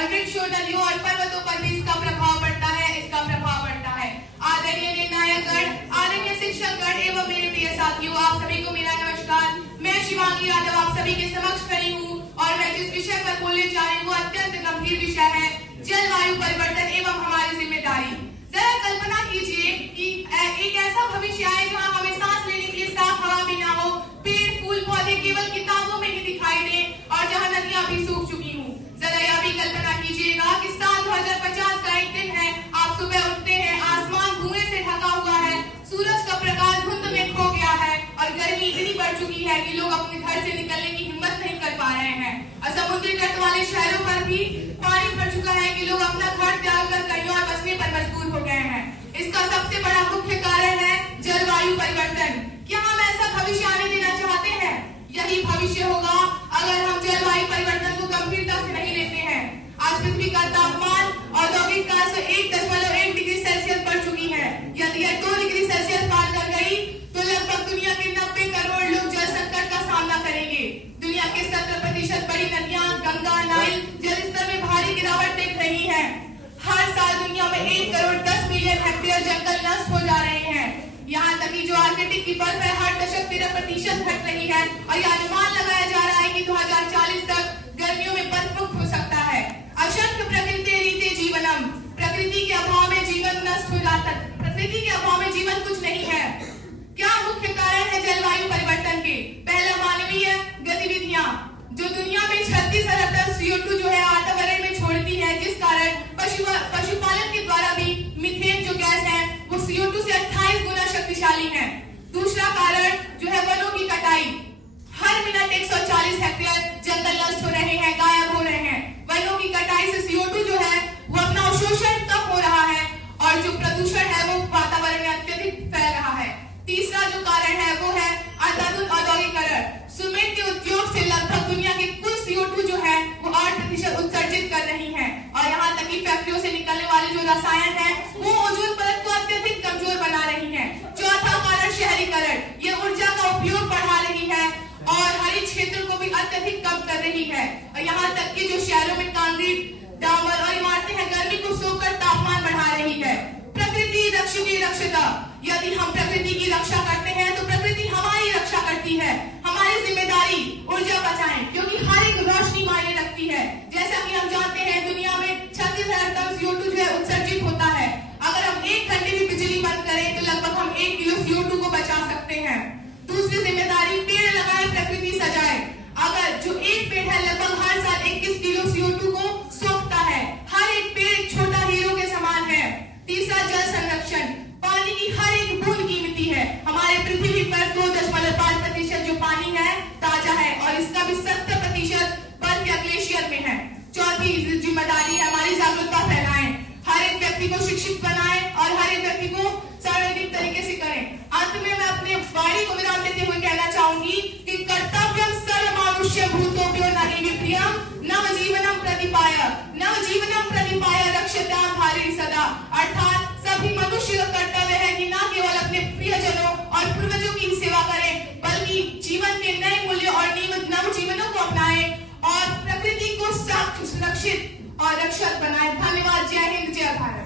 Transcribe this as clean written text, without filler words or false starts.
और वृक्षों, नदियों और पर्वतों पर भी इसका प्रभाव पड़ता है। आदरणीय निर्णायकगण, आदरणीय शिक्षकगण एवं मेरे प्रिय साथियों, आप सभी को मेरा नमस्कार। मैं शिवांगी यादव आप सभी के समक्ष खड़ी हूँ और मैं जिस विषय पर बोलने जा रही हूँ वो अत्यंत गंभीर विषय है, जलवायु परिवर्तन एवं हमारी जिम्मेदारी। जरा कल्पना कीजिए कि एक ऐसा भविष्य आए जहाँ हमें सांस लेने के लिए साफ हवा भी ना हो, पेड़ फूल पौधे केवल किताबों में ही दिखाई दे और जहाँ नदियां भी सूख चुकी हूँ। जरा यह भी कल्पना कीजिएगा कि साल 2050 का एक दिन है, आप सुबह उठते हैं, आसमान धुएं से ढका हुआ है, सूरज का प्रकाश धुंध में खो गया है और गर्मी इतनी बढ़ चुकी है कि लोग अपने घर से निकलने की हिम्मत नहीं कर पा रहे हैं और समुद्री तट वाले शहरों पर भी पानी भर चुका है कि लोग अपना घर त्याग कर कहीं और बसने पर मजबूर हो गए हैं। इसका सबसे बड़ा मुख्य कारण है जलवायु परिवर्तन। क्या हम ऐसा भविष्य आने देना चाहते हैं? यही भविष्य होगा अगर हम जलवायु परिवर्तन को गंभीरता से नहीं लेते हैं। आज पृथ्वी का तापमान औद्योगिक काल से 1.1 डिग्री सेल्सियस बढ़ चुकी है। यदि यह 2 डिग्री सेल्सियस पार कर गई तो लगभग दुनिया के 90 करोड़ लोग जल संकट का सामना करेंगे। दुनिया के 70% बड़ी नदियां गंगा, नाइल जल स्तर में भारी गिरावट देख रही है। हर साल दुनिया में 1 करोड़ 10 मिलियन हेक्टेयर जंगल नष्ट हो जा रहे हैं। यहाँ तक कि जो आर्कटिक की बर्फ है हर दशक 13% घट रही है और यह अनुमान लगाया जा रहा है कि 2040 तक गर्मियों में बर्फ मुक्त हो सकता है। असंख्य प्रकृति रीते जीवनम, प्रकृति के अभाव में जीवन नष्ट हो जाता है। प्रकृति के अभाव में जीवन कुछ नहीं है। क्या मुख्य कारण है जलवायु परिवर्तन के? पहला, मानवीय गतिविधियां जो दुनिया में 36 अरब टन CO2 जो है वातावरण में छोड़ती है, जिस कारण पशुपालन के द्वारा भी मीथेन जो गैस है वो CO2 से 28 गुना शक्तिशाली है। दूसरा कारण जो है वनों की कटाई। हर मिनट 140 हेक्टेयर जंगल नष्ट हो रहे हैं, गायब हो रहे हैं। वनों की कटाई से CO2 जो है वो अपना अवशोषण कम हो रहा है और जो प्रदूषण है वो वातावरण में अत्यधिक फैल रहा है। तीसरा जो कारण है वो है अंधाधुंध औद्योगिकरण। सीमेंट के उद्योग से लगभग दुनिया के कुल CO2 जो है वो 8% उत्सर्जित कर रही है और यहाँ तक कि फैक्ट्रियों से निकलने वाले जो रसायन है वो ओजोन परत को अत्यधिक कमजोर बना रही है। चौथा कारण शहरीकरण, ये ऊर्जा का उपयोग बढ़ा रही है और हरित क्षेत्र को भी अत्यधिक कम कर रही है और यहाँ तक कि जो शहरों में कंक्रीट, डामर और इमारतें हैं गर्मी को सोखकर तापमान बढ़ा रही है। प्रकृति रक्षिणी रक्षिता, यदि हम प्रकृति की रक्षा करते हैं तो प्रकृति हमारी रक्षा करती है। हमारी जिम्मेदारी ऊर्जा बचाएं क्योंकि हर एक रोशनी मायने रखती है। जैसा कि हम जानते हैं दुनिया में 36 अरब टन CO2 जो है उत्सर्जित होता है। अगर हम 1 घंटे भी बिजली बंद करें तो लगभग हम 1 किलो CO2 को बचा सकते हैं। दूसरी जिम्मेदारी, पेड़ लगाए प्रकृति सजाए। अगर जो एक पेड़ है लगभग हर साल 21 किलो CO2 को सोखता है। हर एक पेड़ एक छोटा हीरो के समान है। तीसरा, जल संरक्षण, पानी की हर एक बूंद कीमती है। हमारे पृथ्वी पर 2.5% जो पानी है ताजा है और इसका भी 70% बर्फ या ग्लेशियर में है। चौथी जिम्मेदारी है हमारी जागरूकता फैलाएं, हर एक व्यक्ति को शिक्षित बनाएं और हर एक व्यक्ति को सार्वजनिक तरीके से करें। अंत में मैं अपने वाणी को विराम देते हुए कहना चाहूंगी कि कर्तव्यम सर्वमानुष्य भूतोभ्यो न हि विप्रियम नवजीवनम प्रतिपाय रक्षतां धारी सदा। अर्थात सभी मनुष्य का कर्तव्य है कि न केवल अपने प्रियजनों और पूर्वजों की सेवा करें बल्कि जीवन के नए मूल्यों और नव जीवनों को अपनाएं और प्रकृति को सुरक्षित और रक्षक बनाएं। धन्यवाद। जय हिंद, जय भारत।